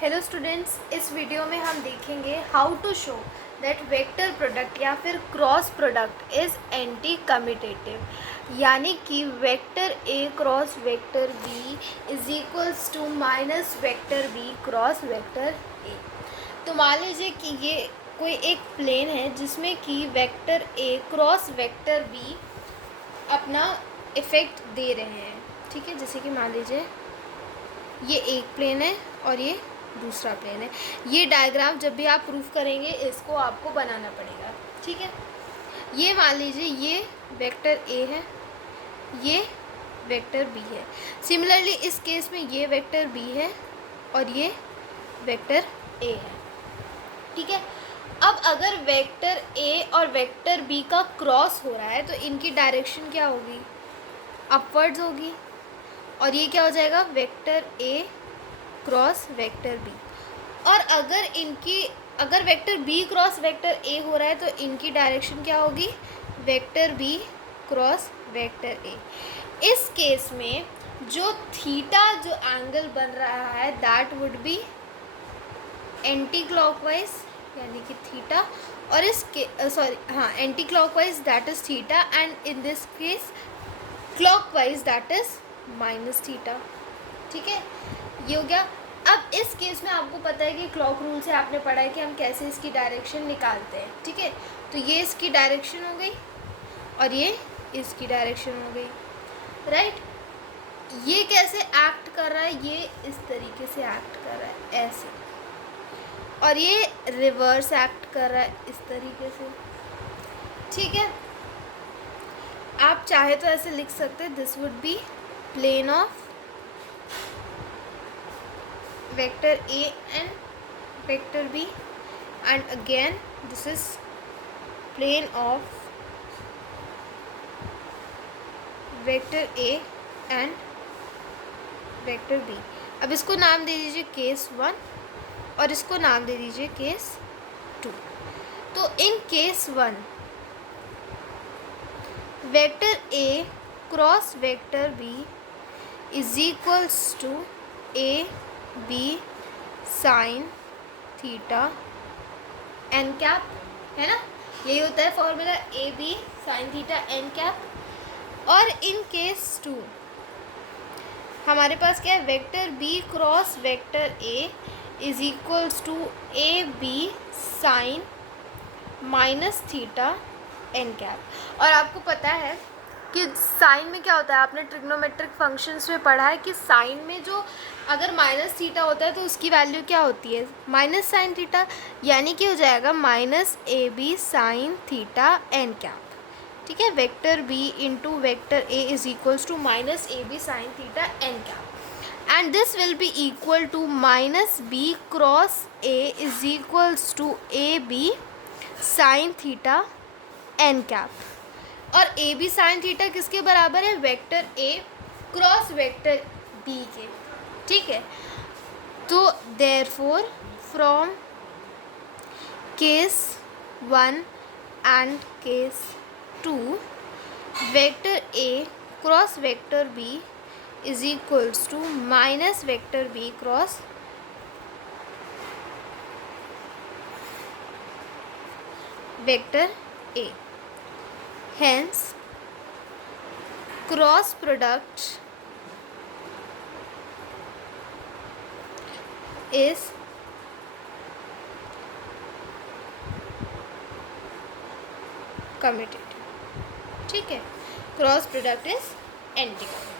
Hello students, इस video में हम देखेंगे how to show that vector product या फिर cross product is anti commutative, यानी कि vector A cross vector B is equals to minus vector B cross vector A. तो मान लीजिए कि ये कोई एक प्लेन है जिसमें कि vector A cross vector B अपना इफ़ेक्ट दे रहे हैं। ठीक है, जैसे कि मान लीजिए ये एक प्लेन है और ये दूसरा प्लेन है। ये डायग्राम जब भी आप प्रूफ करेंगे इसको आपको बनाना पड़ेगा। ठीक है, ये मान लीजिए ये वेक्टर ए है, ये वेक्टर बी है। सिमिलरली इस केस में ये वेक्टर बी है और ये वेक्टर ए है। ठीक है, अब अगर वेक्टर ए और वेक्टर बी का क्रॉस हो रहा है तो इनकी डायरेक्शन क्या होगी? अपवर्ड्स होगी। और ये क्या हो जाएगा? Vector A cross vector B. और अगर vector B cross vector A हो रहा है तो इनकी डायरेक्शन क्या होगी? Vector B cross vector A. इस केस में जो थीटा जो एंगल बन रहा है that would be anti clockwise, यानी कि थीटा, और anti clockwise that is theta, and in this case clockwise that is minus theta. ठीक है, ये हो गया। अब इस केस में आपको पता है कि क्लॉक रूल से आपने पढ़ा है कि हम कैसे इसकी डायरेक्शन निकालते हैं। ठीक है, तो ये इसकी डायरेक्शन हो गई और ये इसकी डायरेक्शन हो गई, राइट। ये कैसे एक्ट कर रहा है? ये इस तरीके से एक्ट कर रहा है, ऐसे, और ये रिवर्स एक्ट कर रहा है इस तरीके से। ठीक है, आप चाहे तो ऐसे लिख सकते हैं, this would be plane of vector A and vector B, and again this is plane of vector A and vector B। अब इसको नाम दे दीजिए केस 1 और इसको नाम दे दीजिए केस 2। तो in case 1 vector A cross vector B is equals to A B sine theta n cap, है ना? यही होता है formula, A B sine theta n cap. और इन केस 2 हमारे पास क्या है? Vector B cross vector A is equals to A B sine minus theta n cap. और आपको पता है कि साइन में क्या होता है? आपने ट्रिग्नोमेट्रिक फंक्शंस में पढ़ा है कि साइन में जो अगर माइनस थीटा होता है तो उसकी वैल्यू क्या होती है? माइनस साइन थीटा, यानी कि हो जाएगा minus A B sine theta n cap. ठीक है, vector B into vector A is equals to minus A B sine theta n cap, and this will be equal to minus B cross A is equals to A B sine theta n cap. और A B sine theta किसके बराबर है? Vector A cross vector B के। ठीक है, तो therefore from case 1 and case 2 vector A cross vector B is equals to minus vector B cross vector A. Hence, cross product is commutative। ठीक है, cross product is anti commutative.